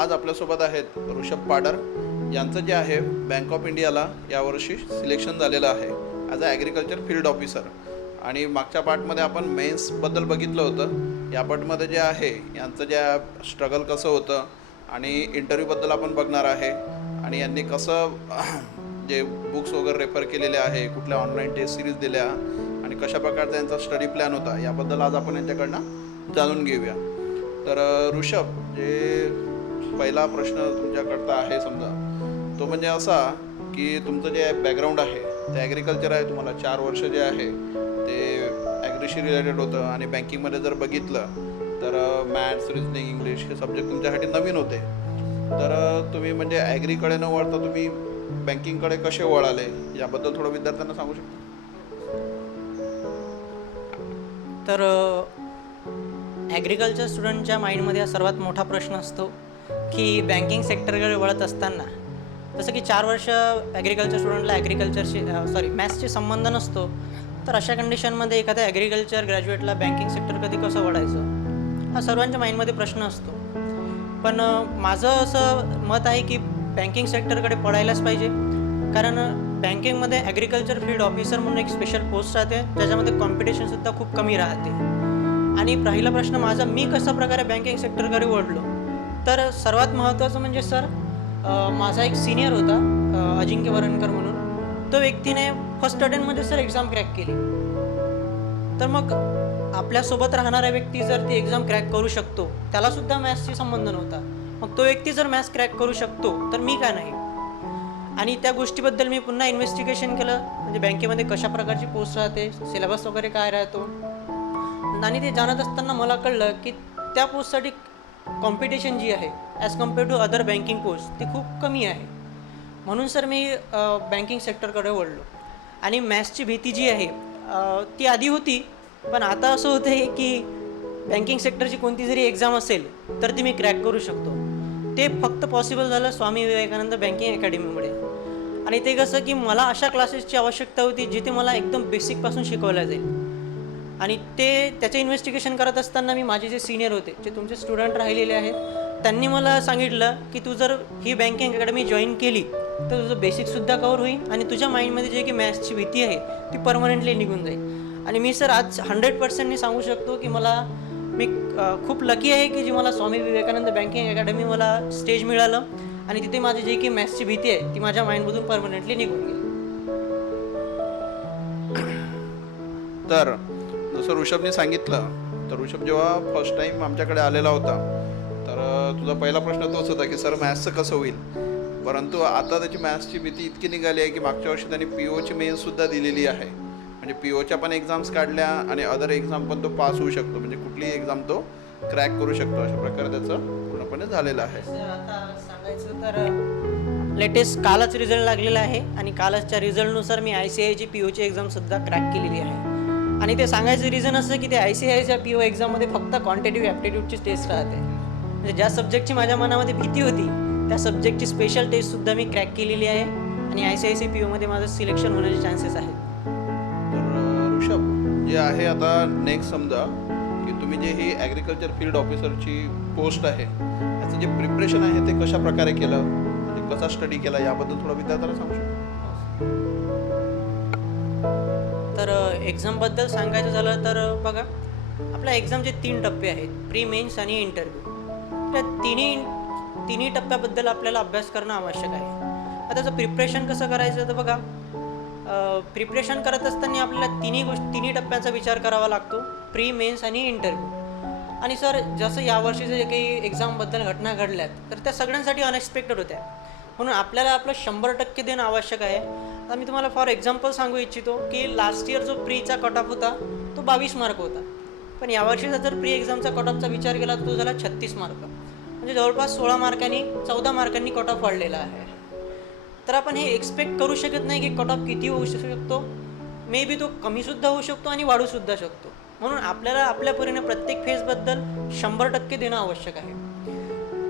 आज आपल्यासोबत आहेत ऋषभ पाडर यांचं जे आहे बँक ऑफ इंडियाला यावर्षी सिलेक्शन झालेलं आहे as a agriculture field officer. आणि मागच्या पार्टमध्ये आपण मेन्सबद्दल बघितलं होतं. या पार्टमध्ये जे आहे यांचं जे स्ट्रगल कसं होतं आणि इंटरव्ह्यूबद्दल आपण बघणार आहे आणि यांनी कसं जे बुक्स वगैरे रेफर केलेले आहे, कुठल्या ऑनलाईन टेस्ट सिरीज दिल्या आणि कशा प्रकारचा यांचा स्टडी प्लॅन होता याबद्दल आज आपण यांच्याकडनं जाणून घेऊया. तर ऋषभ, जे पहिला प्रश्न तुमच्याकडचा आहे समजा तो म्हणजे असा की तुमचं जे बॅकग्राऊंड आहे ते ॲग्रिकल्चर आहे. तुम्हाला 4 वर्ष जे आहे ते ॲग्रीशी रिलेटेड होतं आणि बँकिंगमध्ये जर बघितलं तर मॅथ्स, रिजनिंग, इंग्लिश हे सब्जेक्ट तुमच्यासाठी नवीन होते. तर तुम्ही म्हणजे ॲग्रीकडे न वळता तुम्ही बँकिंगकडे कसे वळाले याबद्दल थोडं विद्यार्थ्यांना सांगू शकता? तर ॲग्रिकल्चर स्टुडंटच्या माइंडमध्ये हा सर्वात मोठा प्रश्न असतो की बँकिंग सेक्टरकडे वळत असताना जसं की 4 वर्ष ॲग्रिकल्चर स्टुडंटला मॅथ्सशी संबंध नसतो, तर अशा कंडिशनमध्ये एखाद्या ॲग्रिकल्चर ग्रॅज्युएटला बँकिंग सेक्टर कधी कसं वळायचं हा सर्वांच्या माइंडमध्ये प्रश्न असतो. पण माझं असं मत आहे की बँकिंग सेक्टरकडे पळायलाच पाहिजे, कारण बँकिंगमध्ये ॲग्रिकल्चर फील्ड ऑफिसर म्हणून एक स्पेशल पोस्ट राहते ज्याच्यामध्ये कॉम्पिटिशनसुद्धा खूप कमी राहते. आणि पहिला प्रश्न माझा, मी कशा प्रकारे बँकिंग सेक्टरकडे वळलो, तर सर्वात महत्त्वाचं म्हणजे सर माझा एक सिनियर होता अजिंक्य वरणकर म्हणून. तो व्यक्तीने फर्स्ट अटेम्प्टमध्ये सर एक्झाम क्रॅक केली. तर मग आपल्यासोबत राहणारा व्यक्ती जर ती एक्झाम क्रॅक करू शकतो, त्यालासुद्धा मॅथ्सशी संबंध नव्हता, मग तो व्यक्ती जर मॅथ्स क्रॅक करू शकतो तर मी का नाही. आणि त्या गोष्टीबद्दल मी पुन्हा इन्व्हेस्टिगेशन केलं, म्हणजे बँकेमध्ये कशा प्रकारची पोस्ट राहते, सिलेबस वगैरे काय राहतो. आणि ते जाणत असताना मला कळलं की त्या पोस्टसाठी कॉम्पिटिशन जी आहे as compared to other banking post ती खूप कमी आहे. म्हणून सर मी बँकिंग सेक्टरकडे वळलो. आणि मॅथ्सची भीती जी आहे ती आधी होती, पण आता असं होतं आहे की बँकिंग सेक्टरची कोणती जरी एक्झाम असेल तर ती मी क्रॅक करू शकतो. ते फक्त पॉसिबल झालं स्वामी विवेकानंद बँकिंग अकॅडमीमुळे. आणि ते कसं की मला अशा क्लासेसची आवश्यकता होती जिथे मला एकदम बेसिकपासून शिकवलं जाईल. आणि त्याचं इन्व्हेस्टिगेशन करत असताना मी माझे जे सिनियर होते, जे तुमचे स्टुडंट राहिलेले आहेत, त्यांनी मला सांगितलं की तू जर ही बँकिंग अकॅडमी जॉईन केली तर तुझं बेसिकसुद्धा कवर होईल आणि तुझ्या माइंडमध्ये जे की मॅथ्सची भीती आहे ती परमनंटली निघून जाईल. आणि मी सर आज 100% सांगू शकतो की मी खूप लकी आहे की जी मला स्वामी विवेकानंद बँकिंग अकॅडमी मला स्टेज मिळालं आणि तिथे माझी जे की मॅथ्सची भीती आहे ती माझ्या माइंडमधून परमनंटली निघून गेली. तर जसं ऋषभने सांगितलं, तर ऋषभ जेव्हा फर्स्ट टाईम आमच्याकडे आलेला होता तर तुझा पहिला प्रश्न तोच होता की सर मॅथ्सचं कसं होईल. परंतु आता त्याची मॅथ्सची भीती इतकी निघाली आहे की मागच्या वर्षी त्यांनी POची मेन्ससुद्धा दिलेली आहे. म्हणजे POच्या पण एक्झाम्स काढल्या आणि अदर एक्झाम पण तो पास होऊ शकतो, म्हणजे कुठलीही एक्झाम तो क्रॅक करू शकतो. अशा प्रकारे त्याचं पूर्णपणे झालेलं आहे. सर आता सांगायचं तर लेटेस्ट कालच रिझल्ट लागलेला आहे आणि कालच्या रिझल्टनुसार मी ICAIची POची एक्झामसुद्धा क्रॅक केलेली आहे. आणि ते सांगायचं रिझन असं की ते ICAIच्या PO एक्झाममध्ये फक्त क्वांटिटिव्ह ॲप्टिट्यूडची टेस्ट राहते. म्हणजे ज्या सब्जेक्टची माझ्या मनामध्ये भीती होती त्या सब्जेक्टची स्पेशल टेस्टसुद्धा मी क्रॅक केलेली आहे आणि ICAIच्या POमध्ये माझं सिलेक्शन होण्याचे चान्सेस आहेत. तर ऋषभ, जे आहे आता नेक्स्ट समजा की तुम्ही जे ही ॲग्रिकल्चर फील्ड ऑफिसरची पोस्ट आहे याचं जे प्रिपरेशन आहे ते कशा प्रकारे केलं, म्हणजे कसा स्टडी केला याबद्दल थोडं विद्यार्थ्यांना सांगू शकतो? तर एक्झामबद्दल सांगायचं झालं तर बघा, आपल्या एक्झामचे 3 टप्पे आहेत, प्री मेन्स आणि इंटरव्ह्यू. त्या तिन्ही टप्प्याबद्दल आपल्याला अभ्यास करणं आवश्यक आहे. आता त्याचं प्रिपरेशन कसं करायचं तर बघा, प्रिपरेशन करत असताना आपल्याला तिन्ही टप्प्याचा विचार करावा लागतो, प्री मेन्स आणि इंटरव्ह्यू. आणि सर जसं यावर्षीचं जे काही एक्झामबद्दल घटना घडल्यात तर त्या सगळ्यांसाठी अनएक्सपेक्टेड होत्या, म्हणून आपल्याला आपलं 100% देणं आवश्यक आहे. आता मी तुम्हाला फॉर एक्झाम्पल सांगू इच्छितो की लास्ट इयर जो प्रीचा कट ऑफ होता तो 22 मार्क होता, पण यावर्षीचा जर प्री एक्झामचा कट ऑफचा विचार केला तर तो झाला 36 मार्क. म्हणजे जवळपास 14 मार्कांनी कट ऑफ वाढलेला आहे. तर आपण हे एक्सपेक्ट करू शकत नाही की कट ऑफ किती होऊ शकतो. मे बी तो कमीसुद्धा होऊ शकतो आणि वाढूसुद्धा शकतो. म्हणून आपल्याला आपल्या परीने प्रत्येक फेजबद्दल 100% देणं आवश्यक आहे.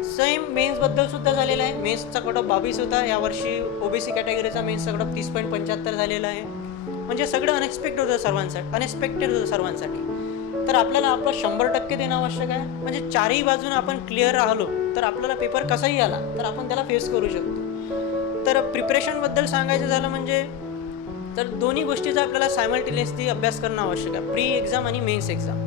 सेम मेन्सबद्दलसुद्धा झालेलं आहे. मेन्सचा कट ऑफ 22 होता, यावर्षी OBC कॅटेगरीचा मेन्सचा कट ऑफ 30.75 झालेला आहे. म्हणजे सगळं अनएक्सपेक्टेड होतं सर्वांसाठी. तर आपल्याला आपलं 100% देणं आवश्यक आहे. म्हणजे चारही बाजूने आपण क्लिअर राहिलो तर आपल्याला पेपर कसाही आला तर आपण त्याला फेस करू शकतो. तर प्रिपरेशनबद्दल सांगायचं झालं म्हणजे तर दोन्ही गोष्टीचा आपल्याला सायमल्टेनियसली अभ्यास करणं आवश्यक आहे, प्री एक्झाम आणि मेन्स एक्झाम.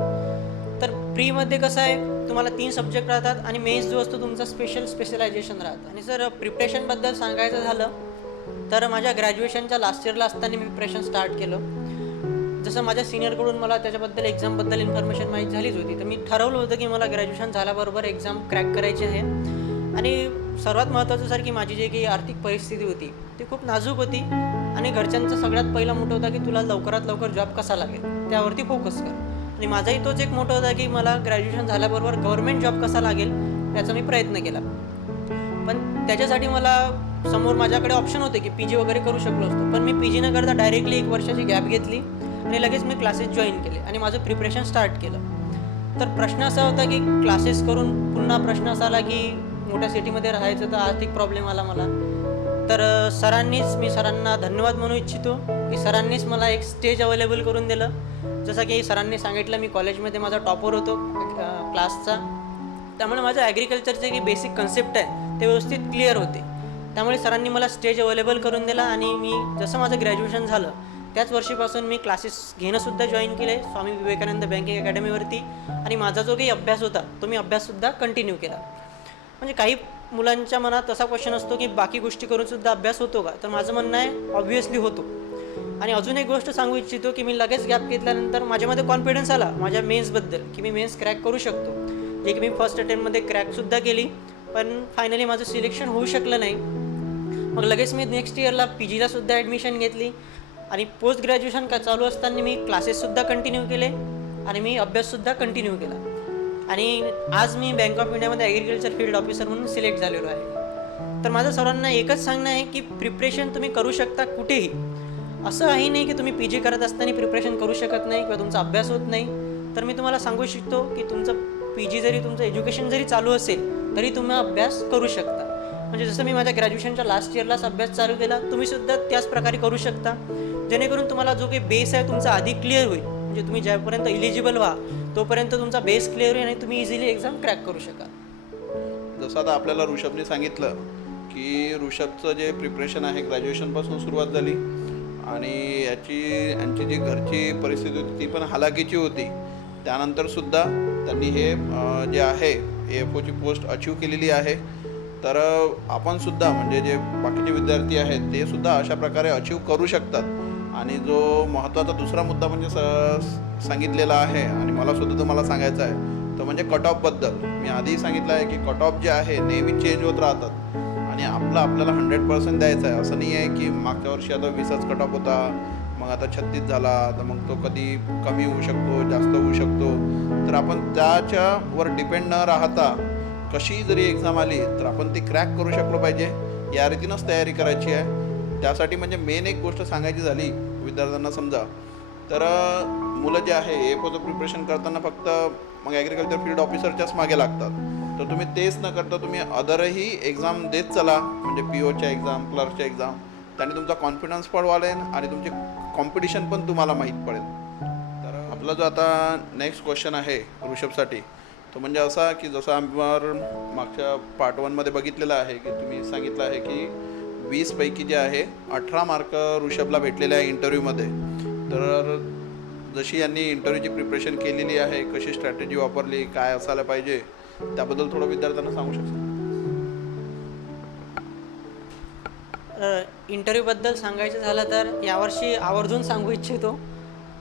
तर प्रीमध्ये कसं आहे तुम्हाला 3 सब्जेक्ट राहतात आणि मेन्स जो असतो तुमचा स्पेशलायझेशन राहतं. आणि जर प्रिपरेशनबद्दल सांगायचं झालं तर माझ्या ग्रॅज्युएशनच्या लास्ट इयरला असताना मी प्रिपरेशन स्टार्ट केलं. जसं माझ्या सिनियरकडून मला त्याच्याबद्दल एक्झामबद्दल इन्फॉर्मेशन माहीत झालीच होती, तर मी ठरवलं होतं की मला ग्रॅज्युएशन झाल्याबरोबर एक्झाम क्रॅक करायची आहे. आणि सर्वात महत्त्वाचं सर की माझी जी काही आर्थिक परिस्थिती होती ती खूप नाजूक होती आणि घरच्यांचा सगळ्यात पहिला मोठं होता की तुला लवकरात लवकर जॉब कसा लागेल त्यावरती फोकस कर. आणि माझाही तोच एक मोठा होता की मला ग्रॅज्युएशन झाल्याबरोबर गव्हर्नमेंट जॉब कसा लागेल याचा मी प्रयत्न केला. पण त्याच्यासाठी मला समोर माझ्याकडे ऑप्शन होते की पी जी वगैरे करू शकलो असतो, पण मी पी जी न करता डायरेक्टली 1 वर्षाची गॅप घेतली आणि लगेच मी क्लासेस जॉईन केले आणि माझं प्रिपरेशन स्टार्ट केलं. तर प्रश्न असा होता की क्लासेस करून पुन्हा प्रश्न असा आला की मोठ्या सिटीमध्ये राहायचं तर आर्थिक प्रॉब्लेम आला मला. तर मी सरांना धन्यवाद म्हणू इच्छितो की सरांनीच मला एक स्टेज अवेलेबल करून दिलं. जसं की सरांनी सांगितलं मी कॉलेजमध्ये माझा टॉपर होतो क्लासचा, त्यामुळे माझं ॲग्रिकल्चरचे जे बेसिक कन्सेप्ट आहे ते व्यवस्थित क्लिअर होते. त्यामुळे सरांनी मला स्टेज अवेलेबल करून दिला आणि मी जसं माझं ग्रॅज्युएशन झालं त्याच वर्षीपासून मी क्लासेस घेणंसुद्धा जॉईन केले स्वामी विवेकानंद बँकिंग अकॅडमीवरती. आणि माझा जो काही अभ्यास होता तो मी अभ्याससुद्धा कंटिन्यू केला. म्हणजे काही मुलांच्या मनात असा क्वेश्चन असतो की बाकी गोष्टी करूनसुद्धा अभ्यास होतो का, तर माझं म्हणणं आहे ऑब्व्हियसली होतो. आणि अजून एक गोष्ट सांगू इच्छितो की मी लगेच गॅप घेतल्यानंतर माझ्यामध्ये कॉन्फिडन्स आला माझ्या मेन्सबद्दल की मी मेन्स क्रॅक करू शकतो, जे की मी फर्स्ट अटेम्प्टमध्ये क्रॅकसुद्धा केली. पण फायनली माझं सिलेक्शन होऊ शकलं नाही. मग लगेच मी नेक्स्ट इयरला पी जीलासुद्धा ॲडमिशन घेतली आणि पोस्ट ग्रॅज्युएशन चालू असताना मी क्लासेससुद्धा कंटिन्यू केले आणि मी अभ्याससुद्धा कंटिन्यू केला. आणि आज मी बँक ऑफ इंडियामध्ये ॲग्रिकल्चर फील्ड ऑफिसर म्हणून सिलेक्ट झालेलो आहे. तर माझं सर्वांना एकच सांगणं आहे की प्रिपरेशन तुम्ही करू शकता कुठेही. असं आहे नाही की तुम्ही पी जी करत असताना प्रिपरेशन करू शकत नाही किंवा तुमचा अभ्यास होत नाही. तर मी तुम्हाला सांगू शकतो की तुमचं पी जी जरी तुमचं एज्युकेशन जरी चालू असेल तरी तुम्ही अभ्यास करू शकता. म्हणजे जसं मी माझ्या ग्रॅज्युएशनच्या लास्ट इयरलाच अभ्यास चालू केला, तुम्हीसुद्धा त्याच प्रकारे करू शकता, जेणेकरून तुम्हाला जो काही बेस आहे तुमचा आधी क्लिअर होईल. म्हणजे तुम्ही ज्यापर्यंत इलिजिबल व्हा तोपर्यंत तुमचा बेस क्लिअर होईल आणि तुम्ही इझिली एक्झाम क्रॅक करू शकाल. जसं आता आपल्याला ऋषभने सांगितलं की ऋषभचं जे प्रिपरेशन आहे ग्रॅज्युएशनपासून सुरुवात झाली आणि यांची जी घरची परिस्थिती होती ती पण हालाकीची होती. त्यानंतरसुद्धा त्यांनी हे जे आहे एफ ओची पोस्ट अचीव केलेली आहे. तर आपणसुद्धा म्हणजे जे बाकीचे विद्यार्थी आहेत ते सुद्धा अशा प्रकारे अचीव करू शकतात. आणि जो महत्त्वाचा दुसरा मुद्दा म्हणजे सांगितलेला आहे आणि मलासुद्धा तुम्हाला सांगायचा आहे तो म्हणजे कट ऑफबद्दल. मी आधी सांगितलं आहे की कट ऑफ जे आहे नेहमी चेंज होत राहतात आणि आपल्याला 100% द्यायचं आहे. असं नाही आहे की मागच्या वर्षी आता 20च कट ऑफ होता, मग आता 36 झाला, तर मग तो कधी कमी होऊ शकतो, जास्त होऊ शकतो. तर आपण त्याच्यावर डिपेंड न राहता कशी जरी एक्झाम आली तर आपण ती क्रॅक करू शकलो पाहिजे, या रीतीनंच तयारी करायची आहे. त्यासाठी म्हणजे मेन एक गोष्ट सांगायची झाली विद्यार्थ्यांना समजा तर मुलं जे आहे एफ ओचं प्रिपरेशन करताना फक्त मग ॲग्रिकल्चर फील्ड ऑफिसरच्याच मागे लागतात. तर तुम्ही तेच न करता तुम्ही अदरही एक्झाम देत चला, म्हणजे पी ओच्या एक्झाम, क्लर्कच्या एक्झाम. त्याने तुमचा कॉन्फिडन्स पण वाढेल आणि तुमची कॉम्पिटिशन पण तुम्हाला माहीत पडेल. तर आपला जो आता नेक्स्ट क्वेश्चन आहे ऋषभसाठी तो म्हणजे असा की जसं आपण मागच्या पार्ट 1मध्ये बघितलेलं आहे की तुम्ही सांगितलं आहे की 20 पैकी जे आहे 18 मार्क ऋषभला भेटलेले आहे इंटरव्ह्यूमध्ये. तर जशी यांनी इंटरव्ह्यूची प्रिपरेशन केलेली आहे, कशी स्ट्रॅटेजी वापरली, काय असायला पाहिजे, त्याबद्दल थोडं विद्यार्थ्यांना सांगू शकता? इंटरव्ह्यूबद्दल सांगायचं झालं तर यावर्षी आवर्जून सांगू इच्छितो,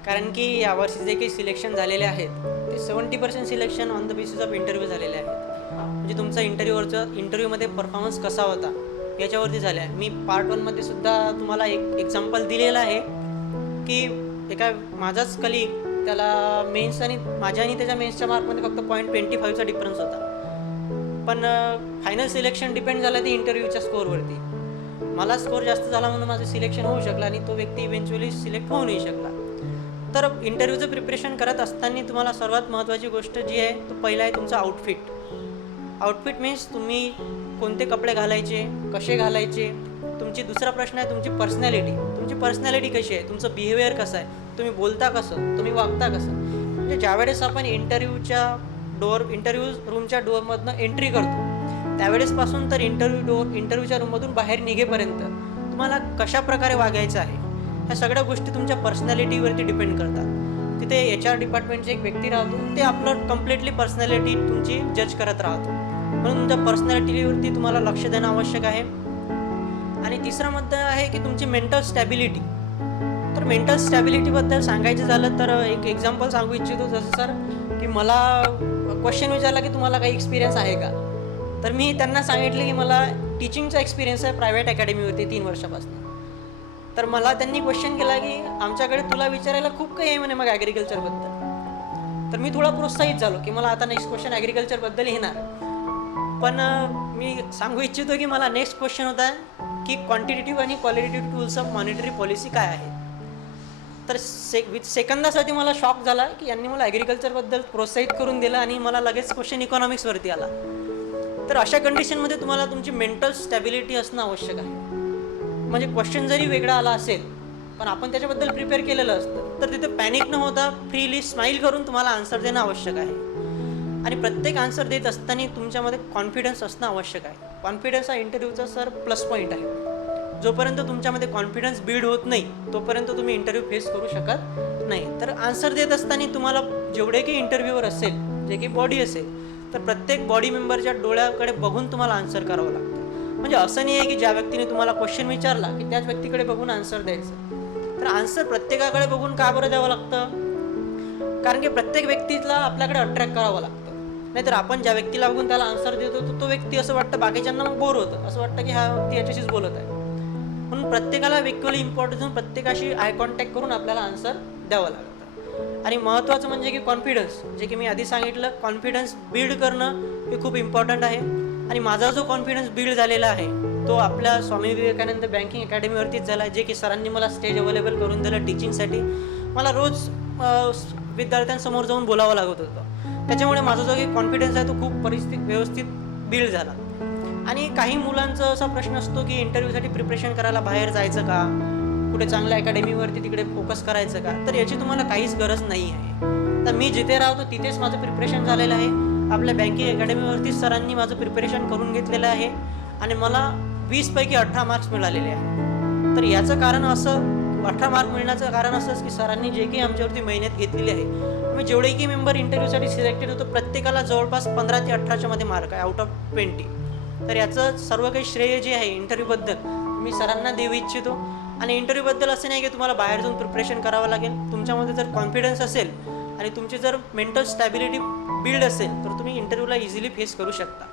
कारण की यावर्षी जे काही सिलेक्शन झालेले आहेत ते 70% selection on the basis of interview झालेले आहेत. म्हणजे तुमचा इंटरव्ह्यूमध्ये परफॉर्मन्स कसा होता याच्यावरती झालं आहे. मी पार्ट 1मध्ये सुद्धा तुम्हाला एक एक्झाम्पल दिलेलं आहे की एका माझाच कलीग, त्याला मेन्स आणि माझ्या आणि त्याच्या मेन्सच्या मार्कमध्ये फक्त 0.25चा डिफरन्स होता, पण फायनल सिलेक्शन डिपेंड झालं ते इंटरव्ह्यूच्या स्कोअरवरती. मला स्कोअर जास्त झाला म्हणून माझं सिलेक्शन होऊ शकलं आणि तो व्यक्ती इव्हेंच्युअली सिलेक्ट होऊ नाही शकला. तर इंटरव्ह्यूचं प्रिपरेशन करत असताना तुम्हाला सर्वात महत्त्वाची गोष्ट जी आहे तो पहिला आहे तुमचा आउटफिट. आउटफिट मीन्स तुम्ही कोणते कपडे घालायचे, कसे घालायचे. तुमची दुसरा प्रश्न आहे तुमची पर्सनॅलिटी. तुमची पर्सनॅलिटी कशी आहे, तुमचं बिहेवियर कसं आहे, तुम्ही बोलता कसं, तुम्ही वागता कसं. म्हणजे ज्यावेळेस आपण इंटरव्ह्यू रूमच्या डोअरमधनं एंट्री करतो त्यावेळेसपासून तर इंटरव्ह्यूच्या रूममधून बाहेर निघेपर्यंत तुम्हाला कशा प्रकारे वागायचं आहे ह्या सगळ्या गोष्टी तुमच्या पर्सनॅलिटीवरती डिपेंड करतात. तिथे HR डिपार्टमेंटचे एक व्यक्ती राहतो, ते आपलं कम्प्लिटली पर्सनॅलिटी तुमची जज करत राहतो. म्हणून तुमच्या पर्सनॅलिटीवरती तुम्हाला लक्ष देणं आवश्यक आहे. आणि तिसरा मुद्दा आहे की तुमची मेंटल स्टॅबिलिटी. तर मेंटल स्टॅबिलिटीबद्दल सांगायचं झालं तर एक एक्झाम्पल सांगू इच्छितो. जसं सर की मला क्वेश्चन विचारला की तुम्हाला काही एक्सपिरियन्स आहे का, तर मी त्यांना सांगितले की मला टीचिंगचा एक्सपिरियन्स आहे प्रायव्हेट अकॅडमीवरती 3 वर्षापासून. तर मला त्यांनी क्वेश्चन केला की आमच्याकडे तुला विचारायला खूप काही आहे म्हणे मग ॲग्रिकल्चरबद्दल. तर मी थोडा प्रोत्साहित झालो की मला आता नेक्स्ट क्वेश्चन ॲग्रिकल्चरबद्दल येणार. पण मी सांगू इच्छितो की मला नेक्स्ट क्वेश्चन होता की क्वांटिटेटिव्ह आणि qualitative tools of monetary policy काय आहे. तर सेकंदासाठी मला शॉक झाला की यांनी मला ॲग्रिकल्चरबद्दल प्रोत्साहित करून दिलं आणि मला लगेच क्वेश्चन इकॉनॉमिक्सवरती आला. तर अशा कंडिशनमध्ये तुम्हाला तुमची मेंटल स्टॅबिलिटी असणं आवश्यक आहे. म्हणजे क्वेश्चन जरी वेगळा आला असेल पण आपण त्याच्याबद्दल प्रिपेअर केलेलं असतं, तर तिथे पॅनिक न होता फ्रीली स्माईल करून तुम्हाला आन्सर देणं आवश्यक आहे. आणि प्रत्येक आन्सर देत असताना तुमच्यामध्ये कॉन्फिडन्स असणं आवश्यक आहे. कॉन्फिडन्स हा इंटरव्ह्यूचा सर प्लस पॉईंट आहे. जोपर्यंत तुमच्यामध्ये कॉन्फिडन्स बिल्ड होत नाही तोपर्यंत तुम्ही इंटरव्ह्यू फेस करू शकत नाही. तर आन्सर देत असताना तुम्हाला जेवढे की इंटरव्ह्यूवर असेल, जे की बॉडी असेल, तर प्रत्येक बॉडी मेंबरच्या डोळ्याकडे बघून तुम्हाला आन्सर करावं लागतं. म्हणजे असं नाही आहे की ज्या व्यक्तीने तुम्हाला क्वेश्चन विचारला की त्याच व्यक्तीकडे बघून आन्सर द्यायचं. तर आन्सर प्रत्येकाकडे बघून का बरं द्यावं लागतं? कारण की प्रत्येक व्यक्तीला आपल्याकडे अट्रॅक्ट करावं लागतं. नाहीतर आपण ज्या व्यक्तीला बघून त्याला आन्सर देतो तो व्यक्ती असं वाटतं बाकीच्यांना मग बोर होतं, असं वाटतं की हा व्यक्ती याच्याशीच बोलत आहे. म्हणून प्रत्येकाला इक्वली इम्पॉर्टन्स देऊन प्रत्येकाशी आय कॉन्टॅक्ट करून आपल्याला आन्सर द्यावं लागतं. आणि महत्त्वाचं म्हणजे की कॉन्फिडन्स, जे की मी आधी सांगितलं, कॉन्फिडन्स बिल्ड करणं हे खूप इम्पॉर्टंट आहे. आणि माझा जो कॉन्फिडन्स बिल्ड झालेला आहे तो आपल्या स्वामी विवेकानंद बँकिंग अकॅडमीवरतीच झाला, जे की सरांनी मला स्टेज अवेलेबल करून दिलं टीचिंगसाठी. मला रोज विद्यार्थ्यांसमोर जाऊन बोलावं लागत होतं. त्याच्यामुळे माझा जो काही कॉन्फिडन्स आहे तो खूप व्यवस्थित बिल्ड झाला. आणि काही मुलांचा असा प्रश्न असतो की इंटरव्ह्यूसाठी प्रिपरेशन करायला बाहेर जायचं का, कुठे चांगल्या अकॅडमीवरती तिकडे फोकस करायचं का. तर याची तुम्हाला काहीच गरज नाही आहे. तर मी जिथे राहतो तिथेच माझं प्रिपरेशन झालेलं आहे. आपल्या बँकिंग अकॅडमीवरती सरांनी माझं प्रिपरेशन करून घेतलेलं आहे आणि मला 20 पैकी 18 मार्क्स मिळालेले आहे. तर याचं कारण असं, 18 मार्क मिळण्याचं कारण असंच की सरांनी जे काही आमच्यावरती मेहनत घेतलेली आहे. मी जेवढे की मेंबर इंटरव्ह्यूसाठी सिलेक्टेड होतो प्रत्येकाला जवळपास 15 ते 18च्या मध्ये मार्क आहे आउट ऑफ 20. तर याचं सर्व काही श्रेय जे आहे इंटरव्ह्यूबद्दल मी सरांना देऊ इच्छितो. आणि इंटरव्ह्यूबद्दल असं नाही की तुम्हाला बाहेर जाऊन प्रिपरेशन करावं लागेल. तुमच्यामध्ये जर कॉन्फिडन्स असेल आणि तुमची जर मेंटल स्टॅबिलिटी बिल्ड असेल तर तुम्ही इंटरव्ह्यूला इझिली फेस करू शकता.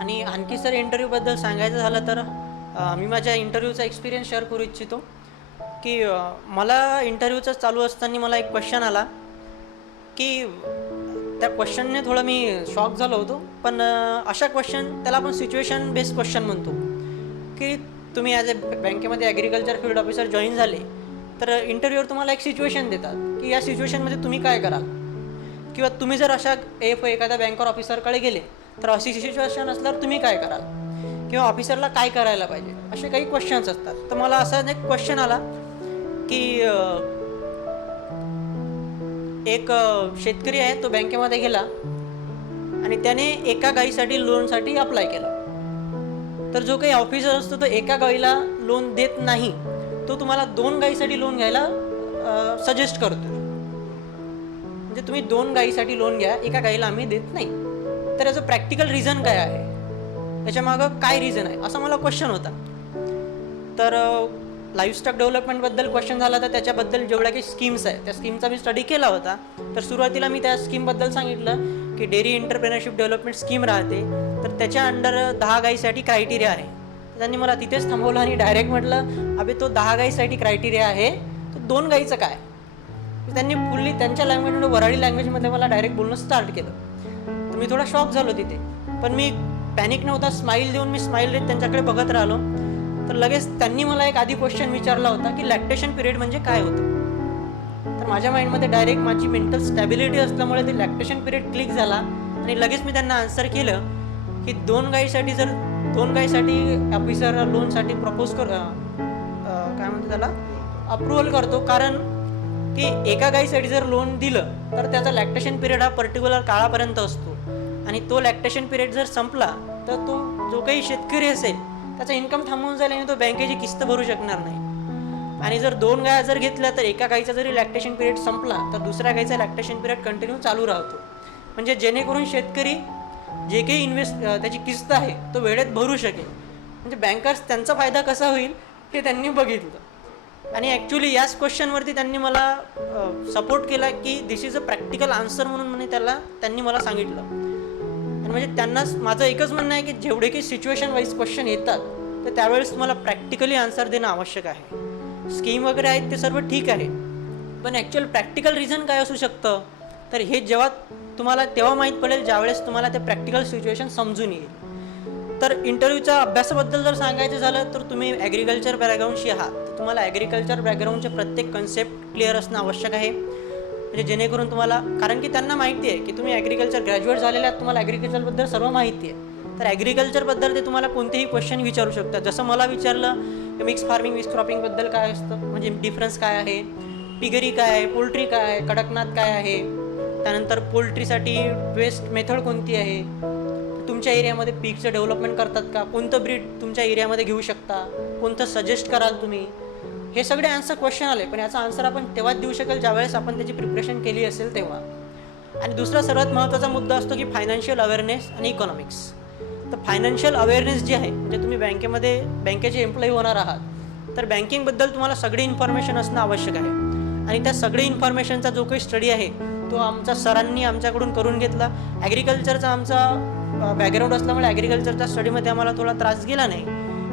आणि आणखी सर इंटरव्ह्यूबद्दल सांगायचं झालं तर मी माझ्या इंटरव्ह्यूचा एक्सपिरियन्स शेअर करू इच्छितो की मला इंटरव्ह्यूचं चालू असताना मला एक क्वेश्चन आला की त्या क्वेश्चनने थोडं मी शॉक झालो होतो. पण अशा क्वेश्चन त्याला आपण सिच्युएशन बेस्ड क्वेश्चन म्हणतो की तुम्ही ॲज बँकेमध्ये ॲग्रिकल्चर फील्ड ऑफिसर जॉईन झाले तर इंटरव्ह्यूवर तुम्हाला एक सिच्युएशन देतात की या सिच्युएशनमध्ये तुम्ही काय कराल, किंवा तुम्ही जर अशा एखाद्या बँकर ऑफिसरकडे गेले तर अशी सिच्युएशन असल्यावर तुम्ही काय कराल, किंवा ऑफिसरला काय करायला पाहिजे, असे काही क्वेश्चन्स असतात. तर मला असा एक क्वेश्चन आला की एक शेतकरी आहे, तो बँकेमध्ये गेला आणि त्याने एका गाईसाठी लोनसाठी अप्लाय केलं. तर जो काही ऑफिसर असतो तो एका गाईला लोन देत नाही, तो तुम्हाला 2 गाईसाठी लोन घ्यायला सजेस्ट करतो. म्हणजे तुम्ही 2 गाईसाठी लोन घ्या, एका गाईला आम्ही देत नाही. तर याचं प्रॅक्टिकल रिझन काय आहे, त्याच्यामागं काय रिझन आहे, असा मला क्वेश्चन होता. तर लाईफस्टॉक डेव्हलपमेंटबद्दल क्वेश्चन झाला तर त्याच्याबद्दल जेवढ्या काही स्कीम्स आहे त्या स्कीमचा मी स्टडी केला होता. तर सुरुवातीला मी त्या स्कीमबद्दल सांगितलं की डेअरी एंटरप्रेनरशिप डेव्हलपमेंट स्कीम राहते, तर त्याच्या अंडर 10 गाईसाठी क्रायटेरिया आहे. त्यांनी मला तिथेच थांबवलं आणि डायरेक्ट म्हटलं, अबे तो 10 गाईसाठी क्रायटेरिया आहे, तो 2 गाईचं काय. त्यांनी फुल्ली त्यांच्या लँग्वेजमध्ये, वऱ्हाडी लँग्वेजमध्ये मला डायरेक्ट बोलणं स्टार्ट केलं. तर मी थोडा शॉक झालो तिथे. पण मी पॅनिक नव्हता, स्माईल देऊन मी स्माईल देत त्यांच्याकडे बघत राहिलो. तर लगेच त्यांनी मला एक आधी क्वेश्चन विचारला होता की लॅक्टेशन पिरियड म्हणजे काय होतं. तर माझ्या माइंडमध्ये डायरेक्ट माझी मेंटल स्टॅबिलिटी असल्यामुळे ते लॅक्टेशन पिरियड क्लिक झाला आणि लगेच मी त्यांना आन्सर केलं की 2 गाईसाठी जर 2 गाईसाठी ऑफिसर लोनसाठी प्रपोज काय म्हणतो त्याला अप्रुव्हल करतो, कारण की एका गाईसाठी जर लोन दिलं तर त्याचा लॅक्टेशन पिरियड हा पर्टिक्युलर काळापर्यंत असतो आणि तो लॅक्टेशन पिरियड जर संपला तर तो जो काही शेतकरी असेल त्याचा इन्कम थांबवून जाईल आणि तो बँकेची किस्त भरू शकणार नाही. आणि जर 2 गाया जर घेतल्या तर एका गाईचा जरी लॅक्टेशन पिरियड संपला तर दुसऱ्या गाईचा लॅक्टेशन पिरियड कंटिन्यू चालू राहतो. म्हणजे जेणेकरून शेतकरी जे काही त्याची किस्त आहे तो वेळेत भरू शकेल. म्हणजे बँकर्स त्यांचा फायदा कसा होईल हे त्यांनी बघितलं. आणि ॲक्च्युली याच क्वेश्चनवरती त्यांनी मला सपोर्ट केला की दिस इज अ प्रॅक्टिकल आन्सर म्हणून म्हणे त्यांनी मला सांगितलं. आणि म्हणजे त्यांनाच माझं एकच म्हणणं आहे की जेवढे काही सिच्युएशन वाईज क्वेश्चन येतात तर त्यावेळेस तुम्हाला प्रॅक्टिकली आन्सर देणं आवश्यक आहे. स्कीम वगैरे आहेत ते सर्व ठीक आहे, पण ॲक्च्युअल प्रॅक्टिकल रिझन काय असू शकतं तर हे जेव्हा तुम्हाला तेव्हा माहीत पडेल ज्यावेळेस तुम्हाला ते प्रॅक्टिकल सिच्युएशन समजून येईल. तर इंटरव्ह्यूच्या अभ्यासाबद्दल जर सांगायचं झालं तर तुम्ही ॲग्रिकल्चर बॅकग्राऊंडशी आहात तर तुम्हाला ॲग्रिकल्चर बॅकग्राऊंडचे प्रत्येक कन्सेप्ट क्लिअर असणं आवश्यक आहे. म्हणजे जेणेकरून तुम्हाला, कारण की त्यांना माहिती आहे की तुम्ही ॲग्रिकल्चर ग्रॅज्युएट झालेले आहात, तुम्हाला ॲग्रिकल्चरबद्दल सर्व माहिती आहे. तर ॲग्रिकल्चरबद्दल ते तुम्हाला कोणतेही क्वेश्चन विचारू शकतात. जसं मला विचारलं की मिक्स फार्मिंग मिक्स क्रॉपिंगबद्दल काय असतं, म्हणजे डिफरन्स काय आहे, पिगरी काय आहे, पोल्ट्री काय आहे, कडकनाथ काय आहे, त्यानंतर पोल्ट्रीसाठी बेस्ट मेथड कोणती आहे, तुमच्या एरियामध्ये पीकचं डेव्हलपमेंट करतात का, कोणतं ब्रीड तुमच्या एरियामध्ये घेऊ शकता, कोणतं सजेस्ट कराल तुम्ही, हे सगळे आन्सर क्वेश्चन आले. पण याचा आन्सर आपण तेव्हाच देऊ शकेल ज्यावेळेस आपण त्याची प्रिपरेशन केली असेल तेव्हा. आणि दुसरा सर्वात महत्त्वाचा मुद्दा असतो की फायनान्शियल अवेअरनेस आणि इकॉनॉमिक्स. तर फायनान्शियल अवेअरनेस जी आहे, म्हणजे तुम्ही बँकेचे एम्प्लॉई होणार आहात तर बँकिंगबद्दल तुम्हाला सगळी इन्फॉर्मेशन असणं आवश्यक आहे. आणि त्या सगळी इन्फॉर्मेशनचा जो काही स्टडी आहे तो आमच्या सरांनी आमच्याकडून करून घेतला. ॲग्रिकल्चरचा आमचा बॅकग्राऊंड असल्यामुळे ॲग्रिकल्चरच्या स्टडीमध्ये आम्हाला थोडा त्रास गेला नाही,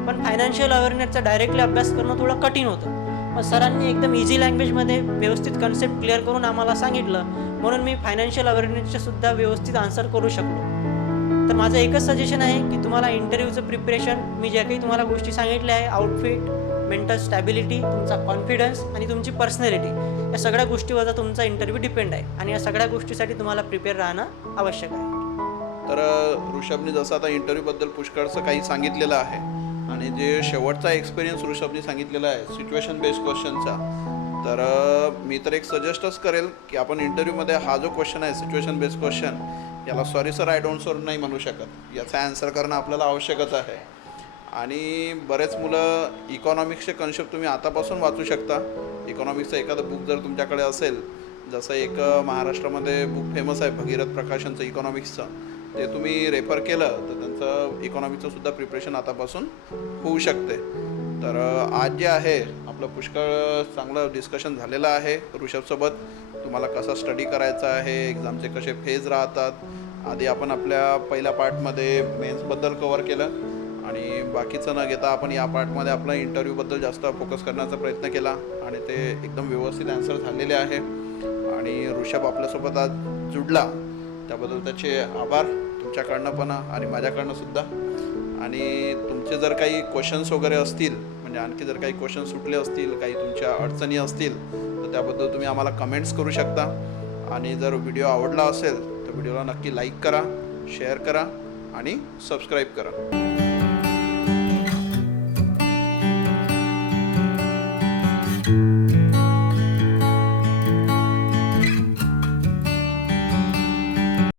पण फायनान्शियल अवेअरनेसचा डायरेक्टली अभ्यास करणं थोडं कठीण होतं. मग सरांनी एकदम इझी लँग्वेजमध्ये व्यवस्थित कन्सेप्ट क्लिअर करून आम्हाला सांगितलं, म्हणून मी फायनान्शियल अवेअरनेसचे सुद्धा व्यवस्थित आन्सर करू शकलो. तर माझं एकच सजेशन आहे की तुम्हाला इंटरव्ह्यूचं प्रिपरेशन, मी ज्या काही तुम्हाला गोष्टी सांगितल्या आहे, आउटफिट, मेंटल स्टॅबिलिटी, तुमचा कॉन्फिडन्स आणि तुमची पर्सनॅलिटी, या सगळ्या गोष्टीवर तुमचा इंटरव्ह्यू डिपेंड आहे. आणि या सगळ्या गोष्टीसाठी तुम्हाला प्रिपेअर राहणं आवश्यक आहे. तर ऋषभने जसं आता इंटरव्ह्यूबद्दल पुष्कळचं काही सांगितलेलं आहे आणि जे शेवटचा एक्सपिरियन्स ऋषभने सांगितलेला आहे सिच्युएशन बेस्ड क्वेश्चनचा, तर मी तर एक सजेस्टच करेल की आपण इंटरव्ह्यूमध्ये हा जो क्वेश्चन आहे सिच्युएशन बेस्ड क्वेश्चन, याला sorry sir I don't sir नाही म्हणू शकत, याचा ॲन्सर करणं आपल्याला आवश्यकच आहे. आणि बरेच मुलं इकॉनॉमिक्सचे कन्सेप्ट तुम्ही आतापासून वाचू शकता. इकॉनॉमिक्सचं एखादं बुक जर तुमच्याकडे असेल, जसं एक महाराष्ट्रामध्ये बुक फेमस आहे भगीरथ प्रकाशनचं इकॉनॉमिक्सचं, ते तुम्ही रेफर केलं तर त्यांचं इकॉनॉमिक्सचं सुद्धा प्रिपरेशन आतापासून होऊ शकते. तर आज जे आहे आपलं पुष्कळ चांगलं डिस्कशन झालेलं आहे ऋषभसोबत. तुम्हाला कसा स्टडी करायचा आहे, एक्झामचे कसे फेज राहतात, आधी आपण आपल्या पहिल्या पार्टमध्ये मेन्सबद्दल कवर केलं आणि बाकीचं न घेता आपण या पार्टमध्ये आपला इंटरव्ह्यूबद्दल जास्त फोकस करण्याचा प्रयत्न केला आणि ते एकदम व्यवस्थित ॲन्सर झालेले आहे. आणि ऋषभ आपल्यासोबत आज जुडला त्याबद्दल त्याचे आभार तुमच्याकडनं पण आणि माझ्याकडनं सुद्धा. आणि तुमचे जर काही क्वेश्चन्स वगैरे असतील, म्हणजे आणखी जर काही क्वेश्चन सुटले असतील, काही तुमच्या अडचणी असतील, तर त्याबद्दल तुम्ही आम्हाला कमेंट्स करू शकता. आणि जर व्हिडिओ आवडला असेल तर व्हिडिओला नक्की लाईक करा, शेअर करा आणि सबस्क्राईब करा.